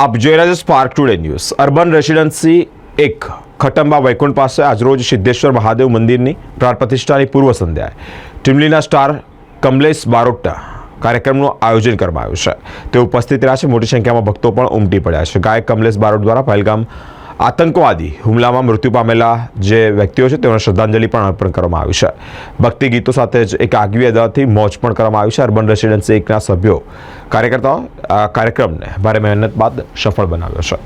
આપ જોઈ રહ્યા છો spark today news. Urban residency 1 Khatamba Vaikunth પાસે આજરોજ સિદ્ધેશ્વર મહાદેવ મંદિરની પ્રાણ પ્રતિષ્ઠાની પૂર્વ સંધ્યાએ ટીમલીના સ્ટાર કમલેશ બારોટના કાર્યક્રમનું આયોજન કરવામાં આવ્યું છે। તે ઉપસ્થિત રહ્યા છે। મોટી સંખ્યામાં ભક્તો પણ ઉમટી પડ્યા છે। ગાયક કમલેશ બારોટ દ્વારા પહેલગામ આતંકવાદી હુમલામાં મૃત્યુ પામેલા જે વ્યક્તિઓ છે તેઓને શ્રદ્ધાંજલિ પણ અર્પણ કરવામાં આવી છે। ભક્તિ ગીતો સાથે જ એક આગવી અદાથી મોજ પણ કરવામાં આવી છે। અર્બન રેસિડેન્સી 1ના સભ્યો કાર્યકર્તાઓ આ કાર્યક્રમને ભારે મહેનત બાદ સફળ બનાવ્યો છે।